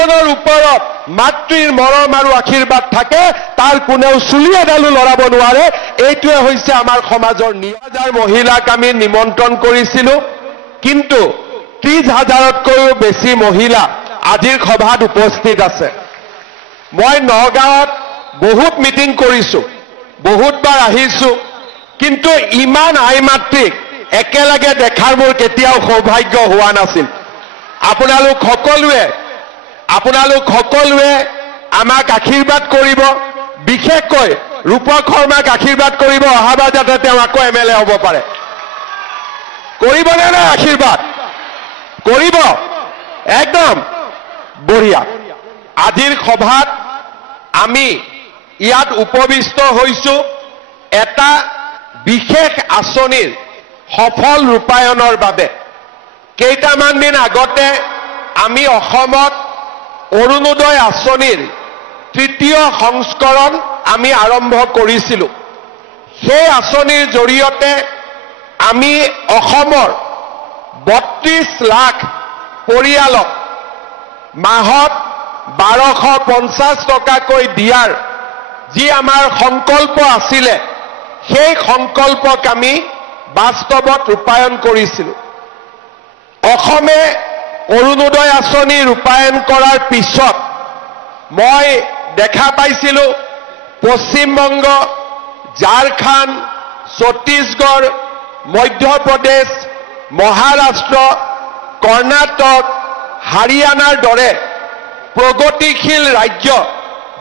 যিজনৰ ওপৰত মাতৃৰ মৰম আৰু আশীৰ্বাদ থাকে তাৰ কোনেও চুলি এডালো লৰাব নোৱাৰে। এইটোৱে হৈছে আমাৰ সমাজৰ নিয়ম। 1000 মহিলাক আমি নিমন্ত্ৰণ কৰিছিলোঁ, কিন্তু 30,000তকৈও বেছি মহিলা আজিৰ সভাত উপস্থিত আছে। মই নগাঁৱত বহুত মিটিং কৰিছোঁ, বহুতবাৰ আহিছোঁ, কিন্তু ইমান আই মাতৃক একেলগে দেখাৰ মোৰ কেতিয়াও সৌভাগ্য হোৱা নাছিল। আপোনালোক সকলোৱে আমাক আশীৰ্বাদ কৰিব, বিশেষকৈ ৰূপক শৰ্মাক আশীৰ্বাদ কৰিব, অহাবাৰ যাতে তেওঁ আকৌ MLA হ'ব পাৰে। কৰিবনে নাই আশীৰ্বাদ? কৰিব, একদম বঢ়িয়া। আজিৰ সভাত আমি ইয়াত উপবিষ্ট হৈছোঁ এটা বিশেষ আঁচনিৰ সফল ৰূপায়ণৰ বাবে। কেইটামান দিন আগতে আমি অসমত অৰুণোদয় আঁচনিৰ 3য় সংস্কৰণ আমি আৰম্ভ কৰিছিলোঁ। সেই আঁচনিৰ জৰিয়তে আমি অসমৰ 32 লাখ পৰিয়ালক মাহত 1250 টকাকৈ দিয়াৰ যি আমাৰ সংকল্প আছিলে, সেই সংকল্পক আমি বাস্তৱত ৰূপায়ণ কৰিছিলোঁ। অসমে অৰুণোদয় আঁচনি ৰূপায়ণ কৰাৰ পিছত মই দেখা পাইছিলোঁ পশ্চিমবংগ, ঝাৰখণ্ড, ছত্তীশগড়, মধ্যপ্ৰদেশ, মহাৰাষ্ট্ৰ, কৰ্ণাটক, হাৰিয়ানাৰ দৰে প্ৰগতিশীল ৰাজ্য,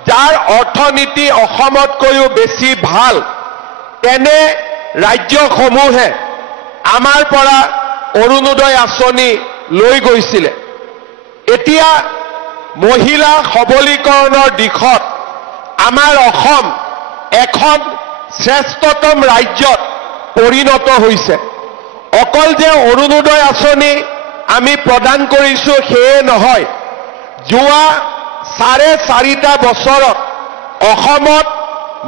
যাৰ অৰ্থনীতি অসমতকৈও বেছি ভাল, তেনে ৰাজ্যসমূহে আমাৰ পৰা অৰুণোদয় আঁচনি লৈ গৈছিলে। এতিয়া মহিলা সবলীকৰণৰ দিশত আমাৰ অসম এখন শ্ৰেষ্ঠতম ৰাজ্যত পৰিণত হৈছে। অকল যে অৰুণোদয় আঁচনি আমি প্ৰদান কৰিছোঁ সেয়ে নহয়, যোৱা 4.5 বছৰত অসমত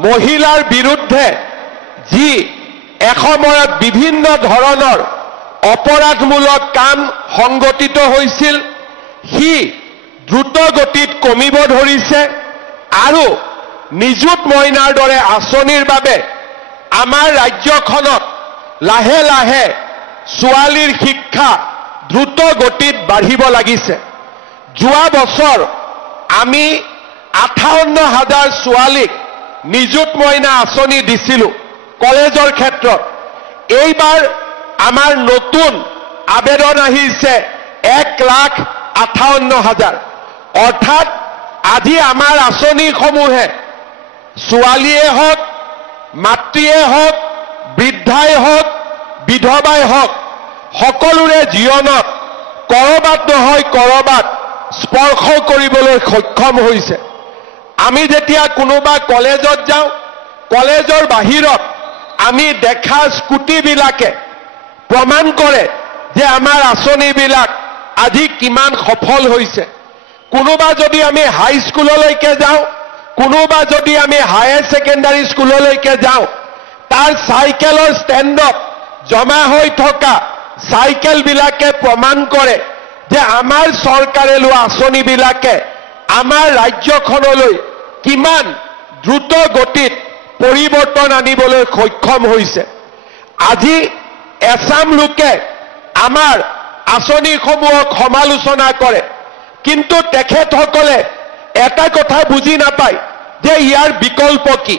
মহিলাৰ বিৰুদ্ধে যি এসময়ত বিভিন্ন ধৰণৰ অপৰাধমূলক কাম সংগঠিত হৈছিল, সি দ্ৰুত গতিত কমিব ধৰিছে আৰু নিযুত মইনাৰ দৰে আঁচনিৰ বাবে আমাৰ ৰাজ্যখনত লাহে লাহে ছোৱালীৰ শিক্ষা দ্ৰুত গতিত বাঢ়িব লাগিছে। যোৱা বছৰ আমি 58,000 ছোৱালীক নিযুত মইনা আঁচনি দিছিলোঁ কলেজৰ ক্ষেত্ৰত। এইবাৰ আমাৰ নতুন আবেদন আহিছে 1,58,000। অৰ্থাৎ আজি আমাৰ আঁচনিসমূহে ছোৱালীয়ে হওক, মাতৃয়ে হওক, বৃদ্ধাই হওক, বিধৱাই হওক, সকলোৰে জীৱনত কৰবাত নহয় কৰবাত স্পৰ্শ কৰিবলৈ সক্ষম হৈছে। আমি যেতিয়া কোনোবা কলেজত যাওঁ, কলেজৰ বাহিৰত আমি দেখা স্কুটিবিলাকে প্ৰমাণ কৰে যে আমাৰ আঁচনিবিলাক আজি কিমান সফল হৈছে। কোনোবা যদি আমি হাইস্কুললৈকে যাওঁ, কোনোবা যদি আমি হায়াৰ ছেকেণ্ডাৰী স্কুললৈকে যাওঁ, তাৰ চাইকেলৰ ষ্টেণ্ডত জমা হৈ থকা চাইকেলবিলাকে প্ৰমাণ কৰে যে আমাৰ চৰকাৰে লোৱা আঁচনিবিলাকে আমাৰ ৰাজ্যখনলৈ কিমান দ্ৰুত গতিত পৰিৱৰ্তন আনিবলৈ সক্ষম হৈছে। আজি এছাম লোকে আমাৰ আঁচনিসমূহক সমালোচনা কৰে, কিন্তু তেখেতসকলে এটা কথা বুজি নাপায় যে ইয়াৰ বিকল্প কি।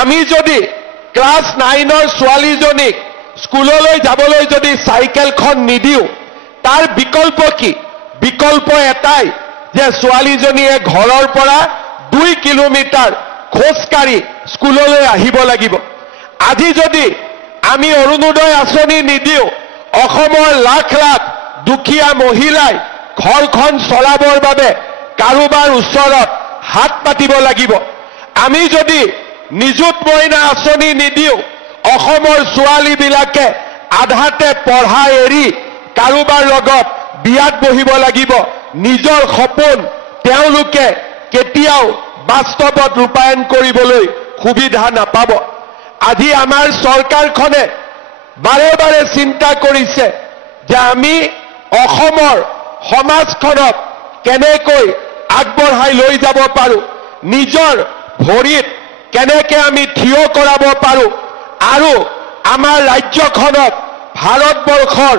আমি যদি ক্লাছ 9ৰ ছোৱালীজনীক স্কুললৈ যাবলৈ যদি চাইকেলখন নিদিওঁ, তাৰ বিকল্প কি? বিকল্প এটাই যে ছোৱালীজনীয়ে ঘৰৰ পৰা 2 কিলোমিটাৰ খোজকাঢ়ি স্কুললৈ আহিব লাগিব। আজি যদি আমি অৰুণোদয় আঁচনি নিদিওঁ, অসমৰ লাখ লাখ দুখীয়া মহিলাই ঘৰখন চলাবৰ বাবে কাৰোবাৰ ওচৰত হাত পাতিব লাগিব। আমি যদি নিযুত মইনা আঁচনি নিদিওঁ, অসমৰ ছোৱালীবিলাকে আধাতে পঢ়া এৰি কাৰোবাৰ লগত বিয়াত বহিব লাগিব। নিজৰ সপোন তেওঁলোকে কেতিয়াও বাস্তৱত ৰূপায়ণ কৰিবলৈ সুবিধা নাপাব। আজি আমাৰ চৰকাৰখনে বাৰে বাৰে চিন্তা কৰিছে যে আমি অসমৰ সমাজখনক কেনেকৈ আগবঢ়াই লৈ যাব পাৰো, নিজৰ ভৰিত কেনেকে আমি থিয় কৰাব পাৰো আৰু আমাৰ ৰাজ্যখনক ভাৰতবৰ্ষৰ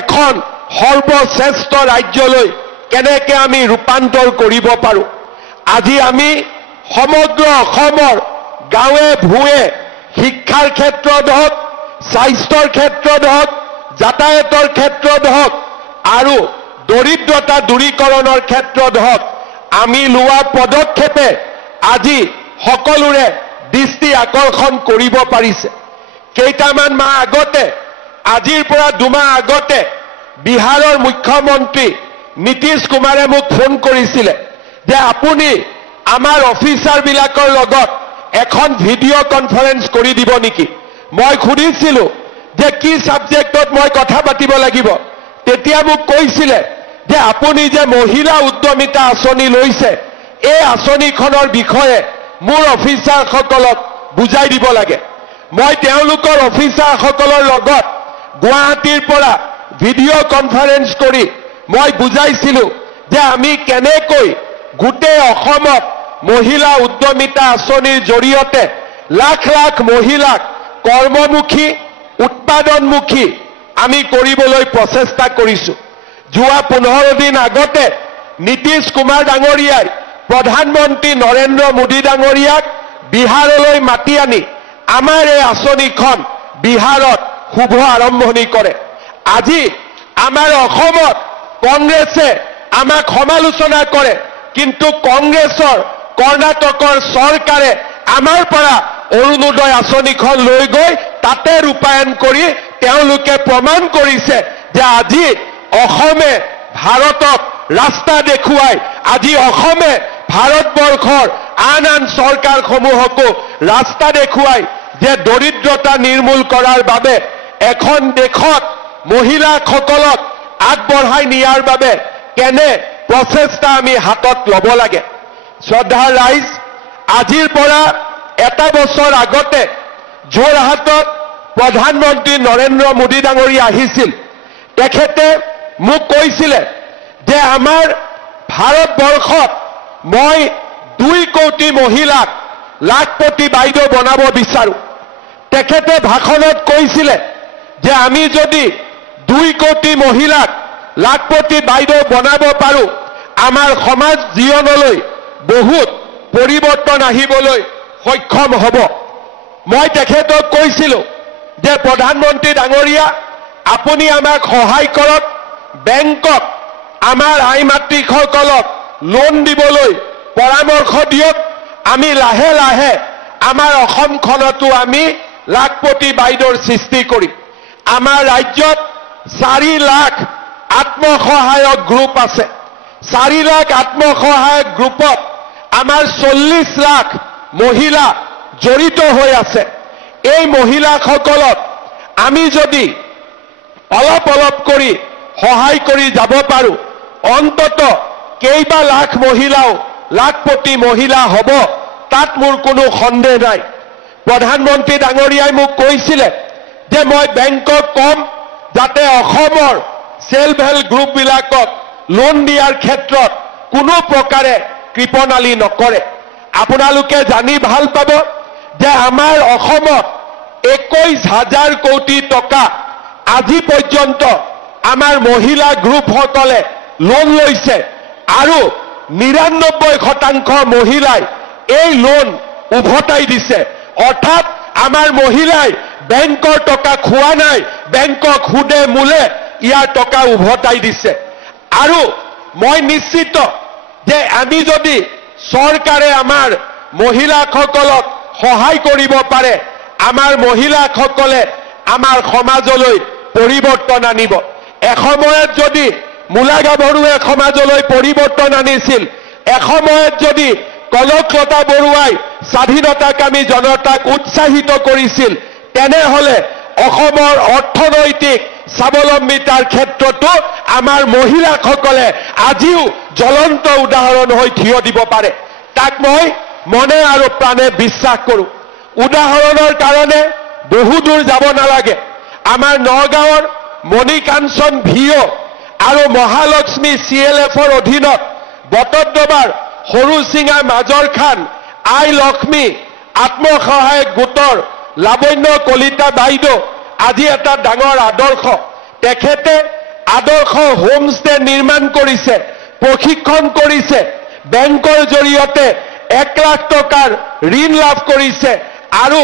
এখন সৰ্বশ্ৰেষ্ঠ ৰাজ্যলৈ কেনেকে আমি ৰূপান্তৰ কৰিব পাৰো। আজি আমি সমগ্ৰ অসমৰ গাঁৱে ভূঞে শিক্ষাৰ ক্ষেত্ৰত হওক, স্বাস্থ্যৰ ক্ষেত্ৰত হওক, যাতায়াতৰ ক্ষেত্ৰত হওক আৰু দৰিদ্ৰতা দূৰীকৰণৰ ক্ষেত্ৰত হওক আমি লোৱা পদক্ষেপে আজি সকলোৰে দৃষ্টি আকৰ্ষণ কৰিব পাৰিছে। কেইটামান মাহ আগতে, আজিৰ পৰা 2 মাহ আগতে বিহাৰৰ মুখ্যমন্ত্ৰী নীতিশ কুমাৰে মোক ফোন কৰিছিলে যে আপুনি আমাৰ অফিচাৰবিলাকৰ লগত এখন ভিডিঅ' কনফাৰেন্স কৰি দিব নেকি। মই সুধিছিলো যে কি ছাবজেক্টত মই কথা পাতিব লাগিব। তেতিয়া মোক কৈছিলে যে আপুনি যে মহিলা উদ্যমিতা আঁচনি লৈছে, এই আঁচনিখনৰ বিষয়ে মোৰ অফিচাৰসকলক বুজাই দিব লাগে। মই তেওঁলোকৰ অফিচাৰসকলৰ লগত গুৱাহাটীৰ পৰা ভিডিঅ' কনফাৰেন্স কৰি মই বুজাইছিলো যে আমি কেনেকৈ গোটেই অসমত মহিলা উদ্যমিতা আঁচনিৰ জৰিয়তে লাখ লাখ মহিলাক কৰ্মমুখী, উৎপাদনমুখী আমি কৰিবলৈ প্ৰচেষ্টা কৰিছো। যোৱা 15 দিন আগতে নীতিশ কুমাৰ ডাঙৰীয়াই প্ৰধানমন্ত্ৰী নৰেন্দ্ৰ মোদী ডাঙৰীয়াক বিহাৰলৈ মাতি আনি আমাৰ এই আঁচনিখন বিহাৰত শুভ আৰম্ভণি কৰে। আজি আমাৰ অসমত কংগ্ৰেছে আমাক সমালোচনা কৰে, কিন্তু কংগ্ৰেছৰ কৰ্ণাটকৰ চৰকাৰে আমাৰ পৰা অৰুণোদয় আঁচনিখন লৈ গৈ তাতে ৰূপায়ণ কৰি তেওঁলোকে প্ৰমাণ কৰিছে যে আজি অসমে ভাৰতক ৰাস্তা দেখুৱাই, আজি অসমে ভাৰতবৰ্ষৰ আন আন চৰকাৰসমূহকো ৰাস্তা দেখুৱাই যে দৰিদ্ৰতা নিৰ্মূল কৰাৰ বাবে এখন দেশত মহিলাসকলক আগবঢ়াই নিয়াৰ বাবে কেনে প্ৰচেষ্টা আমি হাতত ল'ব লাগে। শ্ৰদ্ধাৰ ৰাইজ, আজিৰ পৰা 1 বছৰ আগতে যোৰহাটত প্ৰধানমন্ত্ৰী নৰেন্দ্ৰ মোদী ডাঙৰীয়া আহিছিল। তেখেতে মোক কৈছিলে যে আমাৰ ভাৰতবৰ্ষত মই 2 কোটি মহিলাক লাখপতি বাইদেউ বনাব বিচাৰো। তেখেতে ভাষণত কৈছিলে যে আমি যদি 2 কোটি মহিলাক লাখপতি বাইদেউ বনাব পাৰো, আমাৰ সমাজ জীৱনলৈ বহুত পৰিৱৰ্তন আহিবলৈ সক্ষম হ'ব। মই তেখেতক কৈছিলো যে প্ৰধানমন্ত্ৰী ডাঙৰীয়া, আপুনি আমাক সহায় কৰক, বেংকক আমাৰ আই মাতৃসকলক লোন দিবলৈ পৰামৰ্শ দিয়ক। আমি লাহে লাহে আমাৰ অসমখনতো আমি লাখপতি বাইদেউৰ সৃষ্টি কৰিম। আমাৰ ৰাজ্যত 4 লাখ আত্মসহায়ক গ্ৰুপ আছে। 4 লাখ আত্মসহায়ক গ্ৰুপত আমাৰ 40 লাখ মহিলা জড়িত হৈ আছে। এই মহিলাসকলক আমি যদি অলপ অলপ কৰি সহায় কৰি যাব পাৰো, অন্তত কেইবা লাখ মহিলাও লাখপতি মহিলা হ'ব, তাত মোৰ কোনো সন্দেহ নাই। প্ৰধানমন্ত্ৰী ডাঙৰীয়াই মোক কৈছিলে যে মই বেংকক কম যাতে অসমৰ সেল্ফ হেল্প গ্ৰুপবিলাকক লোন দিয়াৰ ক্ষেত্ৰত কোনো প্ৰকাৰে কৃপণালী নকৰে। আপোনালোকে জানি ভাল পাব যে আমাৰ অসমত 21,000 কোটি টকা আজি পৰ্যন্ত আমাৰ মহিলা গ্ৰুপসকলে লোন লৈছে আৰু 99% মহিলাই এই লোন উভতাই দিছে। অৰ্থাৎ আমাৰ মহিলাই বেংকৰ টকা খোৱা নাই, বেংকক সুদে মূলে ইয়াৰ টকা উভতাই দিছে। আৰু মই নিশ্চিত যে আমি যদি চৰকাৰে আমাৰ মহিলাসকলক সহায় কৰিব পাৰে, আমাৰ মহিলাসকলে আমাৰ সমাজলৈ পৰিৱৰ্তন আনিব। এসময়ত যদি মূলা গাভৰুৱে সমাজলৈ পৰিৱৰ্তন আনিছিল, এসময়ত যদি কনকলতা বৰুৱাই স্বাধীনতাকামী জনতাক উৎসাহিত কৰিছিল, তেনেহলে অসমৰ অৰ্থনৈতিক স্বাৱলম্বিতাৰ ক্ষেত্ৰতো আমাৰ মহিলাসকলে আজিও জ্বলন্ত উদাহৰণ হৈ থিয় দিব পাৰে। তাক মই মনে আৰু প্ৰাণে বিশ্বাস কৰোঁ। উদাহৰণৰ কাৰণে বহু দূৰ যাব নালাগে। আমাৰ নগাঁৱৰ মণিকাঞ্চন ভিঅ আৰু মহালক্ষ্মী CLFৰ অধীনত বটদ্ৰবাৰ সৰুচিঙা মাজৰ খান আই লক্ষ্মী আত্মসহায়ক গোটৰ লাবণ্য কলিতা বাইদেউ আজি এটা ডাঙৰ আদৰ্শ তেখেতে আদৰ্শ হোমষ্টে নিৰ্মাণ কৰিছে প্ৰশিক্ষণ কৰিছে বেংকৰ জৰিয়তে 1 লাখ টকাৰ ঋণ লাভ কৰিছে আৰু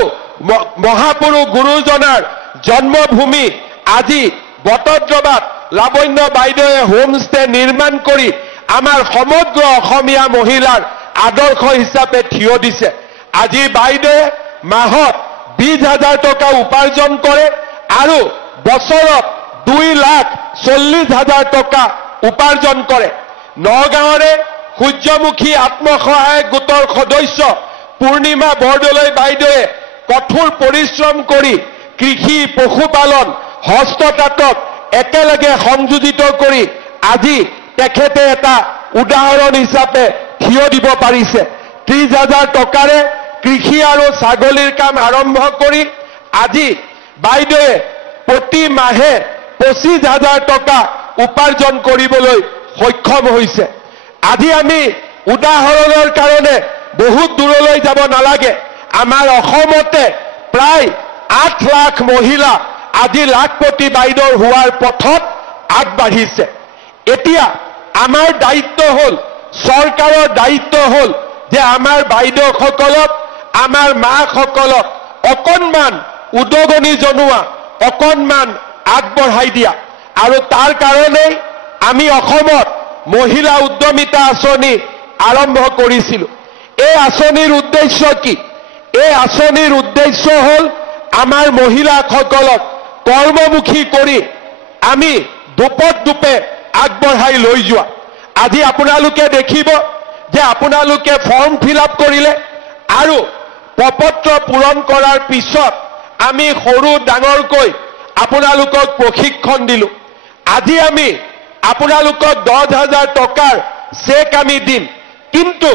মহাপুৰুষ গুৰুজনাৰ জন্মভূমি আজি বটদ্ৰবাত লাবণ্য বাইদেৱে হোমষ্টে নিৰ্মাণ কৰি আমাৰ সমগ্ৰ অসমীয়া মহিলাৰ আদৰ্শ হিচাপে থিয় দিছে আজি বাইদেৱে মাহত 20,000 টকা উপাৰ্জন কৰে আৰু বছৰত 2,40,000 টকা উপাৰ্জন কৰে নগাঁৱৰে সূৰ্যমুখী আত্মসহায়ক গোটৰ সদস্য পূৰ্ণিমা বৰদলৈ বাইদেৱে কঠোৰ পৰিশ্ৰম কৰি কৃষি পশুপালন হস্ততাঁতক একেলগে সংযোজিত কৰি আজি তেখেতে এটা উদাহৰণ হিচাপে থিয় দিব পাৰিছে 30,000 টকাৰে কৃষি আৰু ছাগলীৰ কাম আৰম্ভ কৰি আজি বাইদেৱে প্ৰতি মাহে 25,000 টকা উপাৰ্জন কৰিবলৈ সক্ষম হৈছে আজি আমি উদাহৰণৰ কাৰণে বহুত দূৰলৈ যাব নালাগে আমাৰ অসমতে প্ৰায় 8 লাখ মহিলা আজি লাখপতি বাইদেউ হোৱাৰ পথত আগবাঢ়িছে এতিয়া আমাৰ দায়িত্ব হল চৰকাৰৰ দায়িত্ব হল যে আমাৰ বাইদেউসকলক আমাৰ মাসকলক অকণমান উদগনি জনোৱা অকণমান আগবঢ়াই দিয়া আৰু তাৰ কাৰণে আমি অসমত মহিলা উদ্যমিতা আঁচনি আৰম্ভ কৰিছিলোঁ এই আঁচনিৰ উদ্দেশ্য কি এই আঁচনিৰ উদ্দেশ্য হল আমাৰ মহিলাসকলক কৰ্মমুখী কৰি আমি দুপে আগবঢ়াই লৈ যোৱা আজি আপোনালোকে দেখিব যে আপোনালোকে ফৰ্ম ফিল আপ কৰিলে আৰু প্ৰপত্ৰ পূৰণ কৰাৰ পিছত আমি সৰু ডাঙৰকৈ আপোনালোকক প্ৰশিক্ষণ দিলোঁ আজি আমি আপোনালোকক 10,000 টকাৰ চেক আমি দিম কিন্তু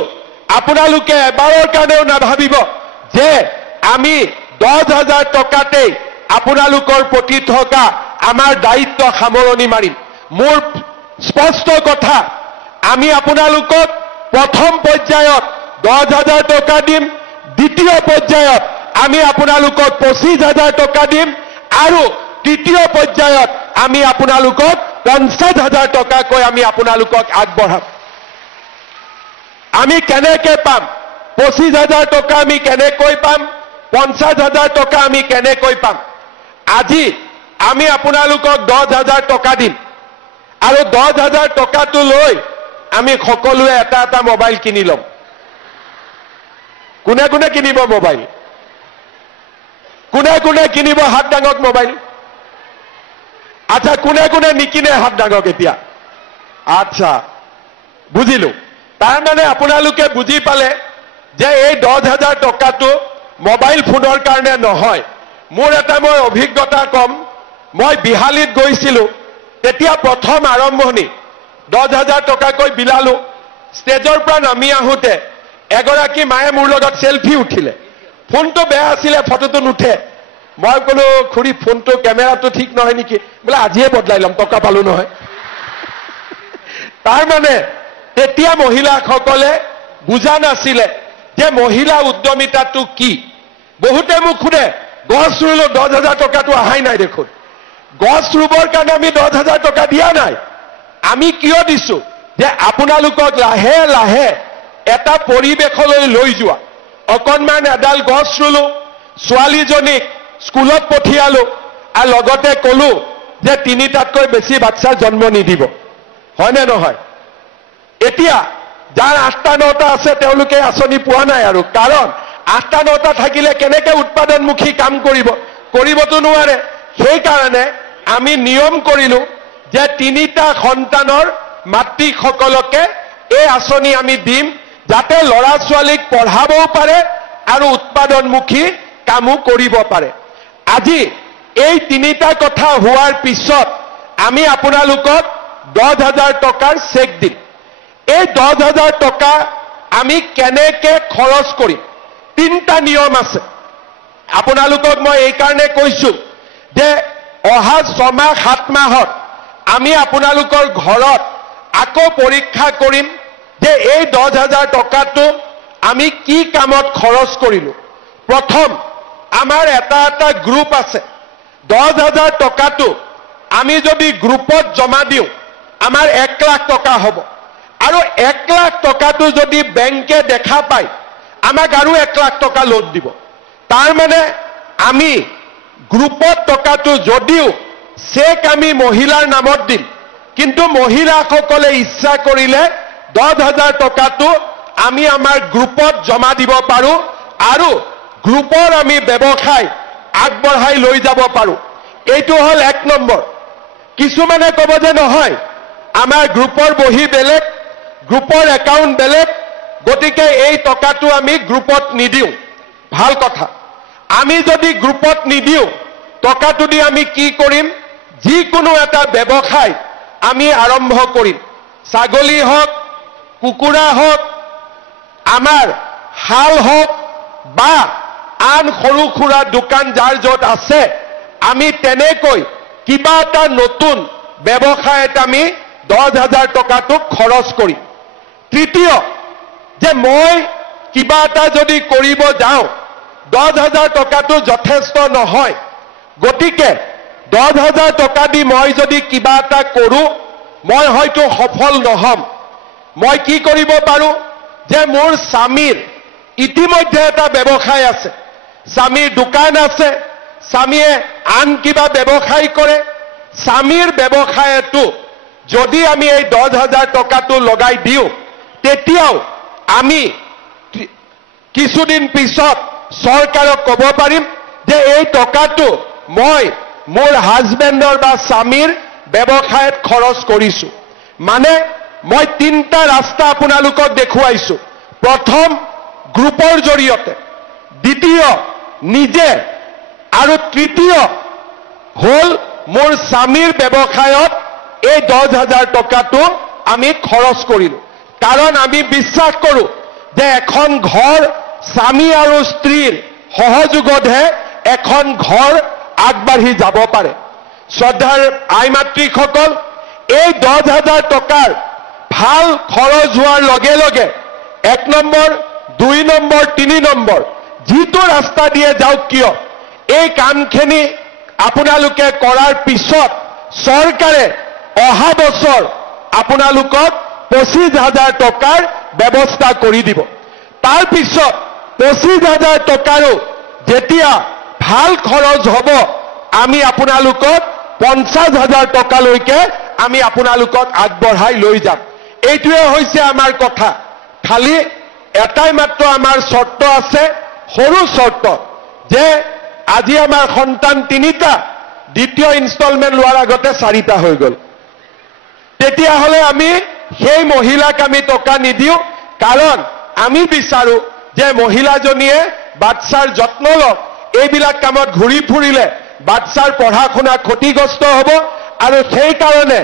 আপোনালোকে এবাৰৰ কাৰণেও নাভাবিব যে আমি 10,000 টকাতেই আপোনালোকৰ প্ৰতি থকা আমাৰ দায়িত্ব সামৰণি মাৰিম মোৰ স্পষ্ট কথা আমি আপোনালোকক প্ৰথম পৰ্যায়ত 10,000 টকা দিম দ্বিতীয় পৰ্যায়ত আমি আপোনালোকক 25,000 টকা দিম আৰু তৃতীয় পৰ্যায়ত আমি আপোনালোকক 50,000 টকাকৈ আমি আপোনালোকক আগবঢ়াম আমি কেনেকৈ পাম 25,000 টকা আমি কেনেকৈ পাম 50,000 টকা আমি কেনেকৈ পাম আজি আমি আপোনালোকক 10,000 টকা দিম আৰু 10,000 টকাটো লৈ আমি সকলোৱে এটা মোবাইল কিনি লম কোনে কোনে কিনিব মোবাইল কোনে কোনে কিনিব হাত ডাঙক মোবাইল আচ্ছা কোনে কোনে নিকিনে হাত ডাঙক এতিয়া আচ্ছা বুজিলো তাৰ মানে আপোনালোকে বুজি পালে যে এই 10,000 টকাটো মোবাইল ফোনৰ কাৰণে নহয় মোৰ এটা মই অভিজ্ঞতা কম মই বিহালীত গৈছিলোঁ তেতিয়া প্ৰথম আৰম্ভণি 10,000 টকাকৈ বিলালো ষ্টেজৰ পৰা নামি আহোঁতে এগৰাকী মায়ে মোৰ লগত সেলফি উঠিলে ফোনটো বেয়া আছিলে ফটোটো নুঠে মই ক'লো খুৰী ফোনটো কেমেৰাটো ঠিক নহয় নেকি বোলে আজিয়ে বদলাই ল'ম টকা পালো নহয় তাৰ মানে তেতিয়া মহিলাসকলে বুজা নাছিলে যে মহিলা উদ্যমিতাটো কি বহুতে মোক সোধে গছ ৰুলো 10,000 টকাটো আহাই নাই দেখোন গছ ৰুবৰ কাৰণে আমি 10,000 টকা দিয়া নাই আমি কিয় দিছো যে আপোনালোকক লাহে লাহে এটা পৰিৱেশলৈ লৈ যোৱা অকণমান এডাল গছ ৰুলো ছোৱালীজনীক স্কুলত পঠিয়ালো আৰু লগতে ক'লো যে 3টাতকৈ বেছি বাচ্চা জন্ম নিদিব হয়নে নহয় এতিয়া যাৰ 8টা 9টা আছে তেওঁলোকে আঁচনি পোৱা নাই আৰু কাৰণ 8টা 9টা থাকিলে কেনেকৈ উৎপাদনমুখী কাম কৰিবতো নোৱাৰে সেইকাৰণে আমি নিয়ম কৰিলো যে 3টা সন্তানৰ মাতৃসকলকে এই আঁচনি আমি দিম যাতে ল'ৰা ছোৱালীক পঢ়াবও পাৰে আৰু উৎপাদনমুখী কামো কৰিব পাৰে আজি এই 3টা কথা হোৱাৰ পিছত আমি আপোনালোকক 10,000 টকাৰ চেক দিম এই 10,000 টকা আমি কেনেকৈ খৰচ কৰিম 3টা নিয়ম আছে আপোনালোকক মই এই কাৰণে কৈছো যে অহা 6 মাহ 7 মাহত আমি আপোনালোকৰ ঘৰত আকৌ পৰীক্ষা কৰিম যে এই 10,000 টকাটো আমি কি কামত খৰচ কৰিলো। প্ৰথম আমাৰ এটা গ্ৰুপ আছে, 10,000 টকাটো আমি যদি গ্ৰুপত জমা দিওঁ আমাৰ 1 লাখ টকা হ'ব, আৰু 1 লাখ টকাটো যদি বেংকে দেখা পায় আমাক আৰু 1 লাখ টকা লোন দিব। তাৰ মানে আমি গ্ৰুপত টকাটো যদিও চেক আমি মহিলাৰ নামত দিম, কিন্তু মহিলাসকলে ইচ্ছা কৰিলে 10,000 টকাটো আমি আমাৰ গ্ৰুপত জমা দিব পাৰো আৰু গ্ৰুপৰ আমি ব্যৱসায় আগবঢ়াই লৈ যাব পাৰো। এইটো হল 1 নম্বৰ। কিছুমানে ক'ব যে নহয় আমাৰ গ্ৰুপৰ বহি বেলেগ, গ্ৰুপৰ একাউণ্ট বেলেগ, গতিকে এই টকাটো আমি গ্ৰুপত নিদিওঁ। ভাল কথা। আমি যদি গ্ৰুপত নিদিওঁ টকাটো দি আমি কি কৰিম? যিকোনো এটা ব্যৱসায় আমি আৰম্ভ কৰিম। ছাগলী হওক, কুকুৰা হওক, আমাৰ হাল হওক বা আন সৰু সুৰা দোকান যাৰ য'ত আছে, আমি তেনেকৈ কিবা এটা নতুন ব্যৱসায়ত আমি 10,000 টকাটো খৰচ কৰিম। তৃতীয়, যে মই কিবা এটা যদি কৰিব যাওঁ 10,000 টকাটো যথেষ্ট নহয়, গতিকে 10,000 টকা দি মই যদি কিবা এটা কৰোঁ মই হয়তো সফল নহম। মই কি কৰিব পাৰোঁ? যে মোৰ স্বামীৰ ইতিমধ্যে এটা ব্যৱসায় আছে, স্বামীৰ দোকান আছে, স্বামীয়ে আন কিবা ব্যৱসায় কৰে, স্বামীৰ ব্যৱসায়টো যদি আমি এই 10,000 টকাটো লগাই দিওঁ তেতিয়াও আমি কিছুদিন পিছত চৰকাৰক ক'ব পাৰিম যে এই টকাটো মই মোৰ হাজবেণ্ডৰ বা স্বামীৰ ব্যৱসায়ত খৰচ কৰিছোঁ। মানে মই 3টা ৰাস্তা আপোনালোকক দেখুৱাইছোঁ। প্ৰথম গ্ৰুপৰ জৰিয়তে, দ্বিতীয় নিজে, আৰু তৃতীয় হ'ল মোৰ স্বামীৰ ব্যৱসায়ত এই 10,000 টকাটো আমি খৰচ কৰিলোঁ। কাৰণ আমি বিশ্বাস কৰোঁ যে এখন ঘৰ স্বামী আৰু স্ত্ৰীৰ সহযোগতহে এখন ঘৰ আগবাঢ়ি যাব পাৰে। শ্ৰদ্ধাৰ আই মাতৃসকল, এই 10,000 টকাৰ ভাল খৰচ হোৱাৰ লগে লগে 1 নম্বৰ, 2 নম্বৰ, 3 নম্বৰ যিটো ৰাস্তা দিয়ে যাওক কিয়, এই কামখিনি আপোনালোকে কৰাৰ পিছত চৰকাৰে অহা বছৰ আপোনালোকক 25,000 টকাৰ ব্যৱস্থা কৰি দিব। তাৰ পিছত 25,000 টকাৰো যেতিয়া ভাল খৰচ হ'ব আমি আপোনালোকক 50,000 টকালৈকে আমি আপোনালোকক আগবঢ়াই লৈ যাম। এইটোৱে হৈছে আমাৰ কথা। খালি এটাই মাত্ৰ আমাৰ চৰ্ত আছে, সৰু চৰ্ত, যে আজি আমাৰ সন্তান 3টা, দ্বিতীয় ইনষ্টলমেণ্ট লোৱাৰ আগতে 4টা হৈ গ'ল। তেতিয়াহ'লে আমি সেই মহিলাক আমি টকা নিদিওঁ, কাৰণ আমি বিচাৰোঁ যে মহিলাজনীয়ে বাচ্চাৰ যত্ন লওক। এইবিলাক কামত ঘূৰি ফুৰিলে বাচ্চাৰ পঢ়া শুনা ক্ষতিগ্ৰস্ত হ'ব, আৰু সেইকাৰণে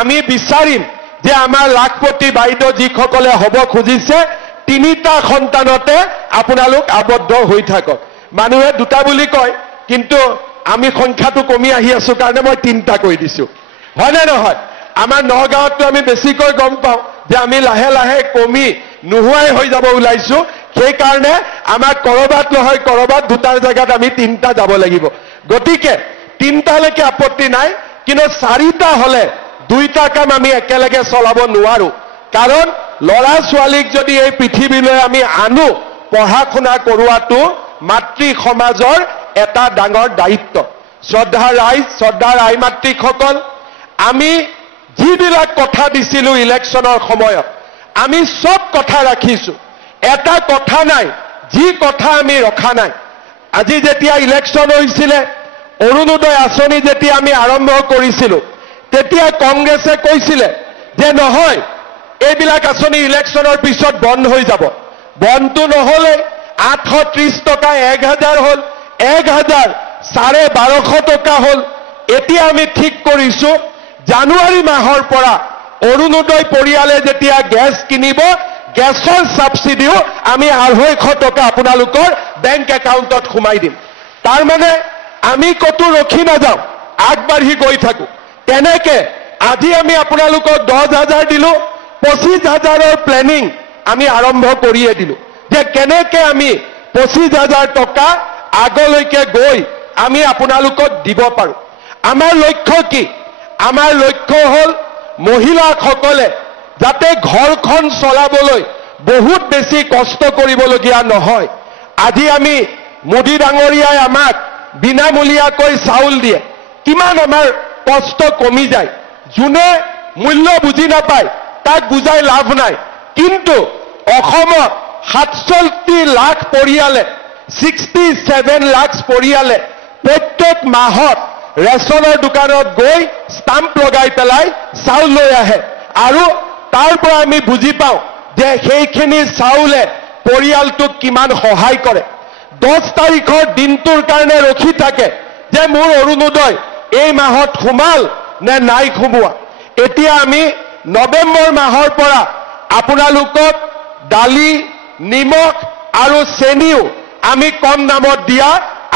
আমি বিচাৰিম যে আমাৰ লাখপতি বাইদেউ যিসকলে হ'ব খুজিছে 3টা সন্তানতে আপোনালোক আবদ্ধ হৈ থাকক। মানুহে 2টা বুলি কয়, কিন্তু আমি সংখ্যাটো কমি আহি আছোঁ কাৰণে মই 3টা কৈ দিছোঁ, হয়নে নহয়? আমাৰ নগাঁৱততো আমি বেছিকৈ গম পাওঁ যে আমি লাহে লাহে কমি নোহোৱাই হৈ যাব ওলাইছোঁ। সেইকাৰণে আমাৰ কৰবাত নহয় কৰবাত 2টাৰ জেগাত আমি 3টা যাব লাগিব। গতিকে 3টালৈকে আপত্তি নাই, কিন্তু 4টা হ'লে 2টা কাম আমি একেলগে চলাব নোৱাৰোঁ। কাৰণ ল'ৰা ছোৱালীক যদি এই পৃথিৱীলৈ আমি আনো, পঢ়া শুনা কৰোৱাটো মাতৃ সমাজৰ এটা ডাঙৰ দায়িত্ব। শ্ৰদ্ধাৰ ৰাইজ, শ্ৰদ্ধাৰ আই মাতৃসকল, আমি যিবিলাক কথা দিছিলোঁ ইলেকশ্যনৰ সময়ত আমি সব কথা ৰাখিছোঁ। এটা কথা নাই যি কথা আমি ৰখা নাই। আজি যেতিয়া ইলেকশ্যন হৈছিলে, অৰুণোদয় আঁচনি যেতিয়া আমি আৰম্ভ কৰিছিলোঁ, তেতিয়া কংগ্ৰেছে কৈছিলে যে নহয় এইবিলাক আঁচনি ইলেকশ্যনৰ পিছত বন্ধ হৈ যাব। বন্ধটো নহ'লে 830 টকা 1,000 হ'ল, 1,000 1250 টকা হ'ল। এতিয়া আমি ঠিক কৰিছোঁ জানুৱাৰী মাহৰ পৰা অৰুণোদয় পৰিয়ালে যেতিয়া গেছ কিনিব, গেছৰ ছাবচিডিও আমি 250 টকা আপোনালোকৰ বেংক একাউণ্টত সোমাই দিম। তাৰ মানে আমি কতো ৰখি নাযাওঁ, আগবাঢ়ি গৈ থাকোঁ। তেনেকে আজি আমি আপোনালোকক 10,000 দিলোঁ, 25,000 প্লেনিং আমি আৰম্ভ কৰিয়ে দিলো যে কেনেকে আমি 25,000 টকা আগলৈকে গৈ আমি আপোনালোকক দিব পাৰো। আমাৰ লক্ষ্য কি? আমাৰ লক্ষ্য হ'ল মহিলাসকলে যাতে ঘৰখন চলাবলৈ বহুত বেছি কষ্ট কৰিবলগীয়া নহয়। আজি আমি মোদী ডাঙৰীয়াই আমাক বিনামূলীয়াকৈ চাউল দিয়ে, কিমান আমাৰ কষ্ট কমি যায়। যোনে মূল্য বুজি নাপায় তাক বুজাই লাভ নাই। কিন্তু অসমত 67 লাখ পৰিয়ালে 67 লাখ পৰিয়ালে প্ৰত্যেক মাহত ৰেচনৰ দোকানত গৈ ষ্টাম্প লগাই পেলাই চাউল লৈ আহে আৰু তাৰ পৰা আমি বুজি পাওঁ যে সেইখিনি চাউলে পৰিয়ালটোক কিমান সহায় কৰে। 10 তাৰিখৰ দিনটোৰ কাৰণে ৰখি থাকে যে মোৰ অৰুণোদয় এই মাহত সোমাল নে নাই সোমোৱা। এতিয়া আমি নৱেম্বৰ মাহৰ পৰা আপোনালোকক দালি, নিমখ আৰু চেনিও আমি কম দামত দিয়া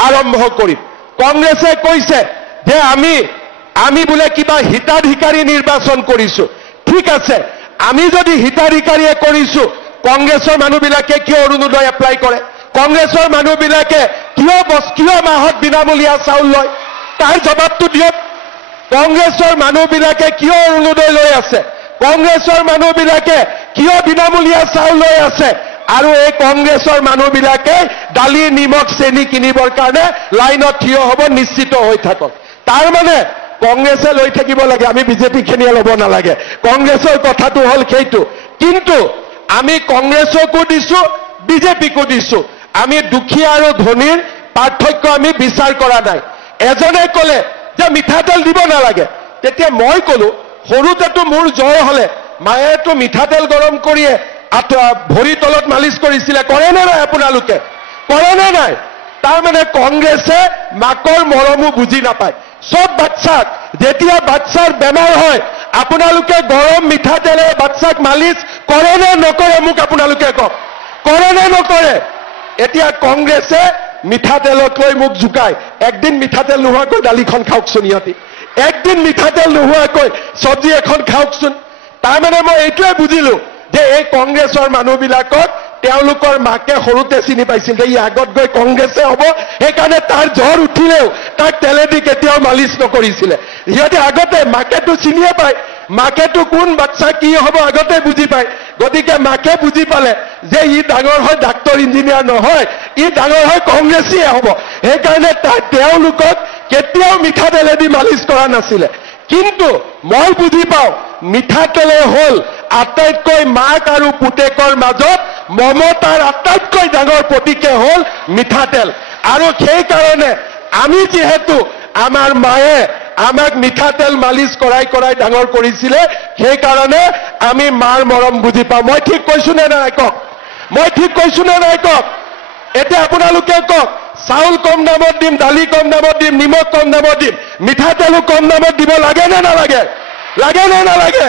আৰম্ভ কৰিম। কংগ্ৰেছে কৈছে যে আমি বোলে কিবা হিতাধিকাৰী নিৰ্বাচন কৰিছো। ঠিক আছে, আমি যদি হিতাধিকাৰীয়ে কৰিছো, কংগ্ৰেছৰ মানুহবিলাকে কিয় অৰুণোদয় এপ্লাই কৰে? কংগ্ৰেছৰ মানুহবিলাকে কিয় মাহত বিনামূলীয়া চাউল লয়? তাৰ জবাবটো দিয়ক। কংগ্ৰেছৰ মানুহবিলাকে কিয় অৰুণোদয় লৈ আছে? কংগ্ৰেছৰ মানুহবিলাকে কিয় বিনামূলীয়া চাউল লৈ আছে? আৰু এই কংগ্ৰেছৰ মানুহবিলাকে দালি, নিমখ, চেনি কিনিবৰ কাৰণে লাইনত থিয় হ'ব, নিশ্চিত হৈ থাকক। তাৰ মানে কংগ্ৰেছে লৈ থাকিব লাগে, আমি বিজেপিখিনিয়ে ল'ব নালাগে। কংগ্ৰেছৰ কথাটো হ'ল সেইটো। কিন্তু আমি কংগ্ৰেছকো দিছো, বিজেপিকো দিছো। আমি দুখীয়া আৰু ধনীৰ পাৰ্থক্য আমি বিচাৰ কৰা নাই। এজনে ক'লে যে মিঠাতেল দিব নালাগে, তেতিয়া মই ক'লো সৰুতেতো মোৰ জ্বৰ হ'লে মায়েতো মিঠাতেল গৰম কৰিয়ে ভৰি তলত মালিচ কৰিছিলে। কৰে নে নাই? আপোনালোকে কৰে নে নাই? তাৰমানে কংগ্ৰেছে মাকৰ মৰমো বুজি নাপায়। সব বাচ্চাক যেতিয়া বাচ্চাৰ বেমাৰ হয় আপোনালোকে গৰম মিঠাতেলে বাচ্চাক মালিচ কৰে নে নকৰে? মোক আপোনালোকে কওক, কৰে নে নকৰে? এতিয়া কংগ্ৰেছে মিঠাতেলক লৈ মোক জোকায়। একদিন মিঠাতেল নোহোৱাকৈ দালিখন খাওকচোন, ইহঁতি একদিন মিঠাতেল নোহোৱাকৈ চব্জি এখন খাওকচোন। তাৰমানে মই এইটোৱে বুজিলো যে এই কংগ্ৰেছৰ মানুহবিলাকক তেওঁলোকৰ মাকে সৰুতে চিনি পাইছিল যে ই আগত গৈ কংগ্ৰেছে হ'ব, সেইকাৰণে তাৰ জ্বৰ উঠিলেও তাক তেলেদি কেতিয়াও মালিচ নকৰিছিলে। সিহঁতে আগতে মাকেতো চিনিয়ে পায়, মাকেতো কোন বাচ্চা কি হ'ব আগতে বুজি পায়। গতিকে মাকে বুজি পালে যে ই ডাঙৰ হয় ডাক্তৰ ইঞ্জিনিয়াৰ নহয়, ই ডাঙৰ হয় কংগ্ৰেছীয়ে হ'ব। সেইকাৰণে তেওঁলোকক কেতিয়াও মিঠাতেলেদি মালিচ কৰা নাছিলে। কিন্তু মই বুজি পাওঁ মিঠাতেলে হ'ল আটাইতকৈ মাক আৰু পুতেকৰ মাজত মমতাৰ আটাইতকৈ ডাঙৰ প্ৰতীকে হ'ল মিঠাতেল। আৰু সেইকাৰণে আমি যিহেতু আমাৰ মায়ে আমাক মিঠাতেল মালিচ কৰাই ডাঙৰ কৰিছিলে, সেইকাৰণে আমি মাৰ মৰম বুজি পাওঁ। মই ঠিক কৈছো নে নাই কওক? মই ঠিক কৈছো নে নাই কওক? এতিয়া আপোনালোকে কওক, চাউল কম দামত দিম, দালি কম দামত দিম, নিমখ কম দামত দিম, মিঠাতেলো কম দামত দিব লাগে নে নালাগে? লাগে নে নালাগে?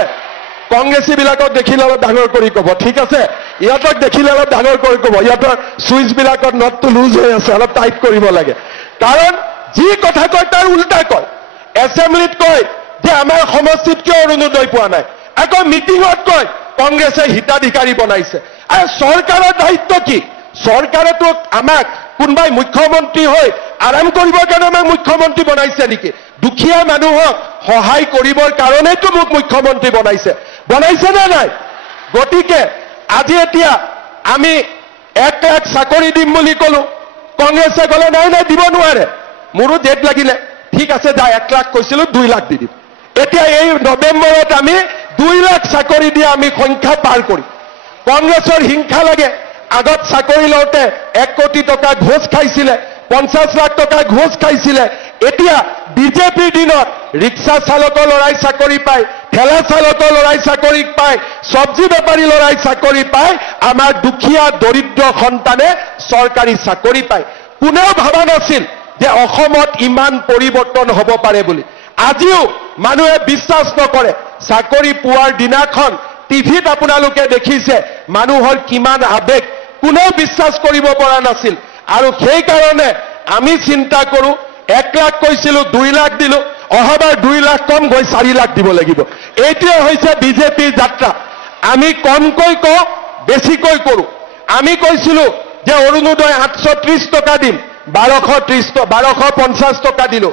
কংগ্ৰেছীবিলাকক দেখিলে অলপ ডাঙৰ কৰি ক'ব, ঠিক আছে? ইহঁতক দেখিলে অলপ ডাঙৰ কৰি ক'ব, ইহঁতৰ চুইচবিলাকত নটটো লুজ হৈ আছে, অলপ টাইট কৰিব লাগে। কাৰণ যি কথা কয় তাৰ উল্টা কয়। এছেম্বলিত কয় যে আমাৰ সমষ্টিত কিয় অৰুণোদয় পোৱা নাই, আকৌ মিটিঙত কয় কংগ্ৰেছে হিতাধিকাৰী বনাইছে। আৰু চৰকাৰৰ দায়িত্ব কি? চৰকাৰেতো আমাক কোনোবাই মুখ্যমন্ত্ৰী হৈ আৰাম কৰিবৰ কাৰণে আমাক মুখ্যমন্ত্ৰী বনাইছে নেকি? দুখীয়া মানুহক সহায় কৰিবৰ কাৰণেতো মোক মুখ্যমন্ত্ৰী বনাইছে নে নাই? গতিকে আজি এতিয়া আমি 1 লাখ চাকৰি দিম বুলি ক'লো, কংগ্ৰেছে ক'লে নাই দিব নোৱাৰে। মোৰো জেদ লাগিলে, ঠিক আছে যা 1 লাখ কৈছিলো 2 লাখ দি দিম। এতিয়া এই নৱেম্বৰত আমি 2 লাখ চাকৰি দিয়ে আমি সংখ্যা পাৰ কৰিম। কংগ্ৰেছৰ হিংসা লাগে। আগত চাকৰি লওঁতে 1 কোটি টকা ঘোষ খাইছিলে, 50 লাখ টকা ঘোষ খাইছিলে। এতিয়া বিজেপিৰ দিনত ৰিক্সা চালকৰ ল'ৰাই চাকৰি পায়, ঠেলা চালকৰ ল'ৰাই চাকৰি পায়, চব্জি বেপাৰী ল'ৰাই চাকৰি পায়, আমাৰ দুখীয়া দৰিদ্ৰ সন্তানে চৰকাৰী চাকৰি পায়। কোনেও ভাবা নাছিল যে অসমত ইমান পৰিৱৰ্তন হ'ব পাৰে বুলি। আজিও মানুহে বিশ্বাস নকৰে। চাকৰি পোৱাৰ দিনাখন টিভিত আপোনালোকে দেখিছে মানুহৰ কিমান আৱেগ, কোনেও বিশ্বাস কৰিব পৰা নাছিল। আৰু সেইকাৰণে আমি চিন্তা কৰো 1 লাখ কৈছিলো 2 লাখ দিলো, অহাবাৰ 2 লাখ কম গৈ 4 লাখ দিব লাগিব। এইটোৱে হৈছে বিজেপিৰ যাত্ৰা। আমি কমকৈ কওঁ বেছিকৈ কৰোঁ আমি কৈছিলোঁ যে অৰুণোদয় 830 টকা দিম 1250 টকা দিলোঁ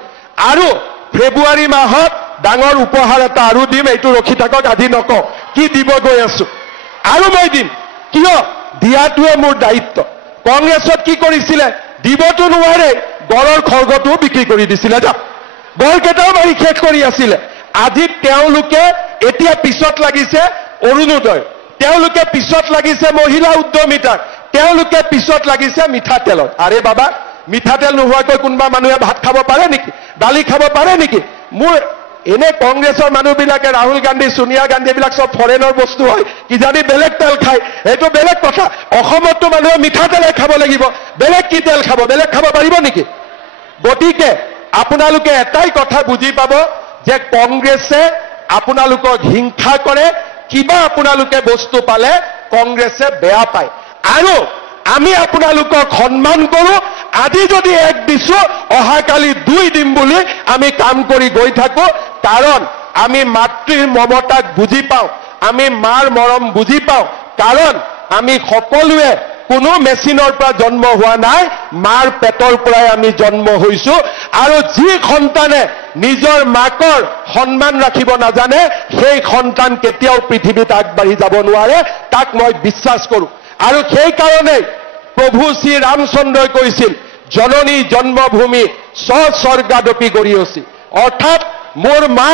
আৰু ফেব্ৰুৱাৰী মাহত ডাঙৰ উপহাৰ এটা আৰু দিম এইটো ৰখি থাকক আজি নকওঁ কি দিব গৈ আছো আৰু মই দিম কিয় দিয়াটোৱে মোৰ দায়িত্ব কংগ্ৰেছত কি কৰিছিলে দিবতো নোৱাৰে গড়ৰ খৰ্গটো বিক্ৰী কৰি দিছিলে যা গড়কেইটাও মাৰি শেষ কৰি আছিলে আজি তেওঁলোকে এতিয়া পিছত লাগিছে অৰুণোদয় তেওঁলোকে পিছত লাগিছে মহিলা উদ্যমিতাৰ তেওঁলোকে পিছত লাগিছে মিঠাতেলত আৰে বাবা মিঠাতেল নোহোৱাকৈ কোনোবা মানুহে ভাত খাব পাৰে নেকি দালি খাব পাৰে নেকি মোৰ এনে কংগ্ৰেছৰ মানুহবিলাকে ৰাহুল গান্ধী সোনিয়া গান্ধী বিলাক সব ফৰেনৰ বস্তু হয় কিজানি বেলেগ তেল খায় এইটো বেলেগ কথা অসমতো মানুহে মিঠাতেলে খাব লাগিব বেলেগ কি তেল খাব বেলেগ খাব পাৰিব নেকি গতিকে আপোনালোকে এটাই কথা বুজি পাব যে কংগ্ৰেছে আপোনালোকক হিংসা কৰে কিবা আপোনালোকে বস্তু পালে কংগ্ৰেছে বেয়া পায় আৰু আমি আপোনালোকক সন্মান কৰো আজি যদি এক দিছো অহাকালি 2 দিম বুলি আমি কাম কৰি গৈ থাকো কাৰণ আমি মাতৃৰ মমতাক বুজি পাওঁ আমি মাৰ মৰম বুজি পাওঁ কাৰণ আমি সকলোৱে কোনো মেচিনৰ পৰা জন্ম হোৱা নাই মাৰ পেটৰ পৰাই আমি জন্ম হৈছো আৰু যি সন্তানে নিজৰ মাকৰ সন্মান ৰাখিব নাজানে সেই সন্তান কেতিয়াও পৃথিৱীত আগবাঢ়ি যাব নোৱাৰে তাক মই বিশ্বাস কৰো আৰু সেই কাৰণে প্ৰভু শ্ৰী ৰামচন্দ্ৰই কৈছিল জননী জন্মভূমি স্বৰ্গাদপি গৰিয়সী অৰ্থাৎ মোৰ মা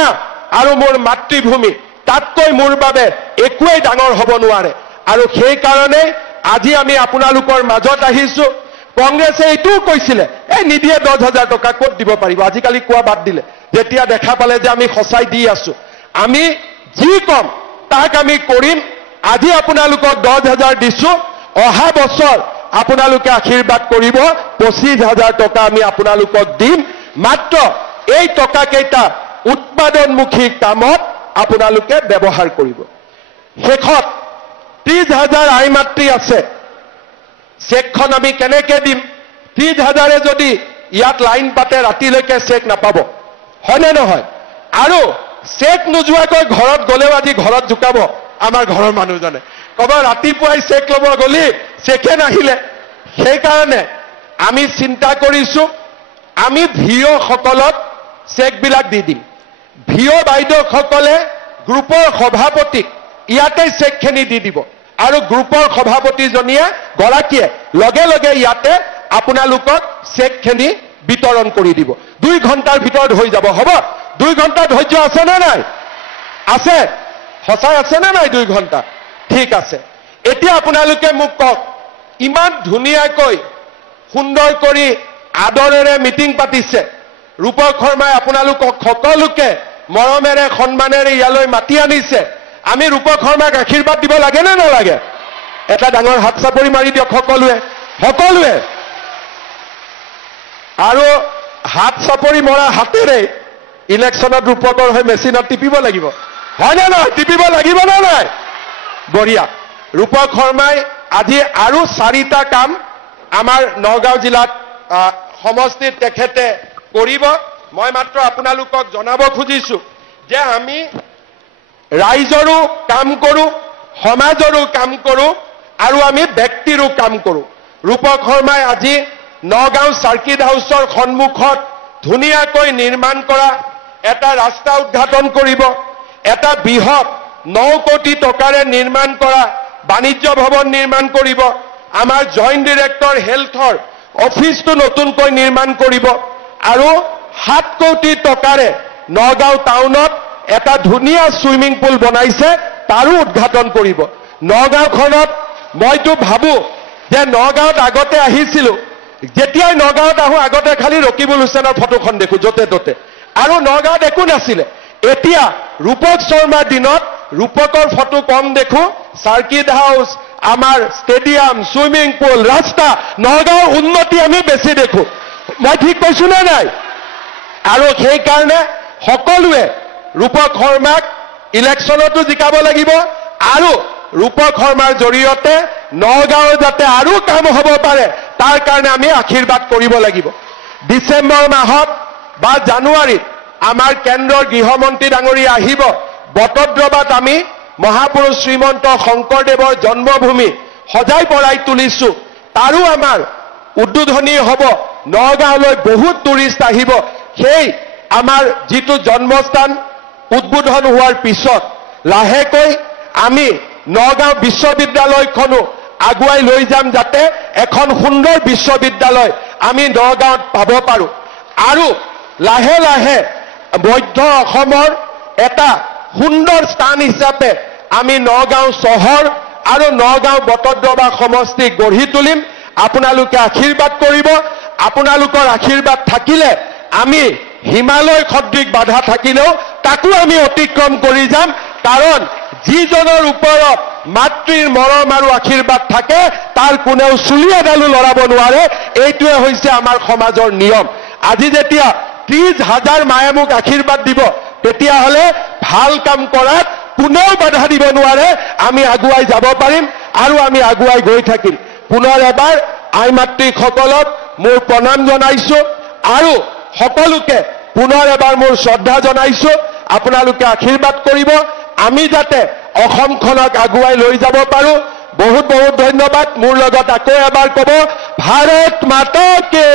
আৰু মোৰ মাতৃভূমি তাতকৈ মোৰ বাবে একোৱেই ডাঙৰ হ'ব নোৱাৰে আৰু সেই কাৰণে আজি আমি আপোনালোকৰ মাজত আহিছো কংগ্ৰেছে এইটোও কৈছিলে এই নিদিয়ে 10,000 টকা ক'ত দিব পাৰিব আজিকালি কোৱা বাদ দিলে যেতিয়া দেখা পালে যে আমি সঁচাই দি আছো আমি যি কম তাক আমি কৰিম আজি আপোনালোকক 10,000 দিছো অহা বছৰ আপোনালোকে আশীৰ্বাদ কৰিব 25,000 টকা আমি আপোনালোকক দিম মাত্ৰ এই টকা কেইটা উৎপাদনমুখী কামত আপোনালোকে ব্যৱহাৰ কৰিব শেষত 30,000 আই মাতৃ আছে চেকখন আমি কেনেকৈ দিম 30,000 যদি ইয়াত লাইন পাতে ৰাতিলৈকে চেক নাপাব হয়নে নহয় আৰু চেক নোযোৱাকৈ ঘৰত গলেও আজি ঘৰত জুকাব আমাৰ ঘৰৰ মানুহজনে কব ৰাতিপুৱাই চেক ল'ব গলি চেকে নাহিলে সেইকাৰণে আমি চিন্তা কৰিছো আমি ভিঅ সকলক চেকবিলাক দি দিম ভিঅ বাইদেউসকলে গ্ৰুপৰ সভাপতিক ইয়াতে চেকখিনি দি দিব আৰু গ্ৰুপৰ সভাপতিজনীয়ে গৰাকীয়ে লগে লগে ইয়াতে আপোনালোকক চেকখিনি বিতৰণ কৰি দিব 2 ঘণ্টাৰ ভিতৰত হৈ যাব হ'ব 2 ঘণ্টা ধৈৰ্য আছে নে নাই আছে সঁচাই আছে নে নাই 2 ঘণ্টা ঠিক আছে এতিয়া আপোনালোকে মোক কওক ইমান ধুনীয়াকৈ সুন্দৰ কৰি আদৰেৰে মিটিং পাতিছে ৰূপক শৰ্মাই আপোনালোকক সকলোকে মৰমেৰে সন্মানেৰে ইয়ালৈ মাতি আনিছে আমি ৰূপক শৰ্মাক আশীৰ্বাদ দিব লাগে নে নালাগে এটা ডাঙৰ হাত চাপৰি মাৰি দিয়ক সকলোৱে আৰু হাত চাপৰি মৰা হাতেৰে ইলেকশ্যনত ৰূপকৰ হৈ মেচিনত টিপিব লাগিব হয় নে নহয় টিপিব লাগিব নে নাই বঢ়িয়া ৰূপক শৰ্মাই আজি আৰু 4টা কাম আমাৰ নগাঁও জিলাত সমষ্টিত তেখেতে কৰিব মই মাত্ৰ আপোনালোকক জনাব খুজিছো যে আমি ৰাইজৰো কাম কৰো সমাজৰো কাম কৰো আৰু আমি ব্যক্তিৰো কাম কৰো ৰূপক শৰ্মাই আজি নগাঁও সাৰ্কিট হাউছৰ সন্মুখত ধুনীয়াকৈ নিৰ্মাণ কৰা এটা ৰাস্তা উদ্ঘাটন কৰিব এটা বৃহৎ 9 কোটি টকাৰে নিৰ্মাণ কৰা বাণিজ্য ভৱন নিৰ্মাণ কৰিব আমাৰ জইণ্ট ডিৰেক্টৰ হেলথৰ অফিসটো নতুনকৈ নিৰ্মাণ কৰিব আৰু 7 কোটি টকাৰে নগাঁও টাউনত এটা ধুনীয়া সুইমিং পুল বনাইছে তাৰো উদ্ঘাটন কৰিব নগাঁওখনত মইতো ভাবো যে নগাঁৱত আগতে আহিছিলো যেতিয়াই নগাঁৱত আহো আগতে খালি ৰকিবুল হুছেইনৰ ফটোখন দেখো যতে ততে আৰু নগাঁৱত একো নাছিলে এতিয়া ৰূপক শৰ্মাৰ দিনত ৰূপকৰ ফটো কম দেখো সাৰ্কিট হাউস আমাৰ ষ্টেডিয়াম সুইমিং পুল ৰাস্তা নগাঁৱৰ উন্নতি আমি বেছি দেখো মই ঠিক কৈছো নে নাই আৰু সেই কাৰণে সকলোৱে ৰূপক শৰ্মাক ইলেকশ্যনতো জিকাব লাগিব আৰু ৰূপক শৰ্মাৰ জৰিয়তে নগাঁৱৰ যাতে আৰু কাম হ'ব পাৰে তাৰ কাৰণে আমি আশীৰ্বাদ কৰিব লাগিব ডিসেম্বৰ মাহত বা জানুৱাৰীত আমাৰ কেন্দ্ৰৰ গৃহমন্ত্ৰী ডাঙৰীয়া আহিব বটদ্ৰৱাত আমি মহাপুৰুষ শ্ৰীমন্ত শংকৰদেৱৰ জন্মভূমি সজাই পৰাই তুলিছো তাৰো আমাৰ উদ্বোধনী হ'ব নগাঁৱলৈ বহুত টুৰিষ্ট আহিব সেই আমাৰ যিটো জন্মস্থান উদ্বোধন হোৱাৰ পিছত লাহেকৈ আমি নগাঁও বিশ্ববিদ্যালয়খনো আগুৱাই লৈ যাম যাতে এখন সুন্দৰ বিশ্ববিদ্যালয় আমি নগাঁৱত পাব পাৰো আৰু লাহে লাহে মধ্য অসমৰ এটা সুন্দৰ স্থান হিচাপে আমি নগাঁও চহৰ আৰু নগাঁও বটদ্ৰৱা সমষ্টি গঢ়ি তুলিম আপোনালোকে আশীৰ্বাদ কৰিব আপোনালোকৰ আশীৰ্বাদ থাকিলে আমি হিমালয় সদৃশ বাধা থাকিলেও তাকো আমি অতিক্ৰম কৰি যাম কাৰণ যিজনৰ ওপৰত মাতৃৰ মৰম আৰু আশীৰ্বাদ থাকে তাৰ কোনেও চুলি এডালো লৰাব নোৱাৰে এইটোৱে হৈছে আমাৰ সমাজৰ নিয়ম আজি যেতিয়া 30,000 মায়ে মোক আশীৰ্বাদ দিব তেতিয়াহলে ভাল কাম কৰাত কোনেও বাধা দিব নোৱাৰে আমি আগুৱাই যাব পাৰিম আৰু আমি আগুৱাই গৈ থাকিম পুনৰ এবাৰ আই মাতৃসকলক মোৰ প্ৰণাম জনাইছো আৰু সকলোকে পুনৰ এবাৰ মোৰ শ্ৰদ্ধা জনাইছো আপোনালোকে আশীৰ্বাদ কৰিব আমি যাতে অসমখনক আগুৱাই লৈ যাব পাৰো বহুত বহুত ধন্যবাদ মোৰ লগত আকৌ এবাৰ ক'ব ভাৰত মাতা কি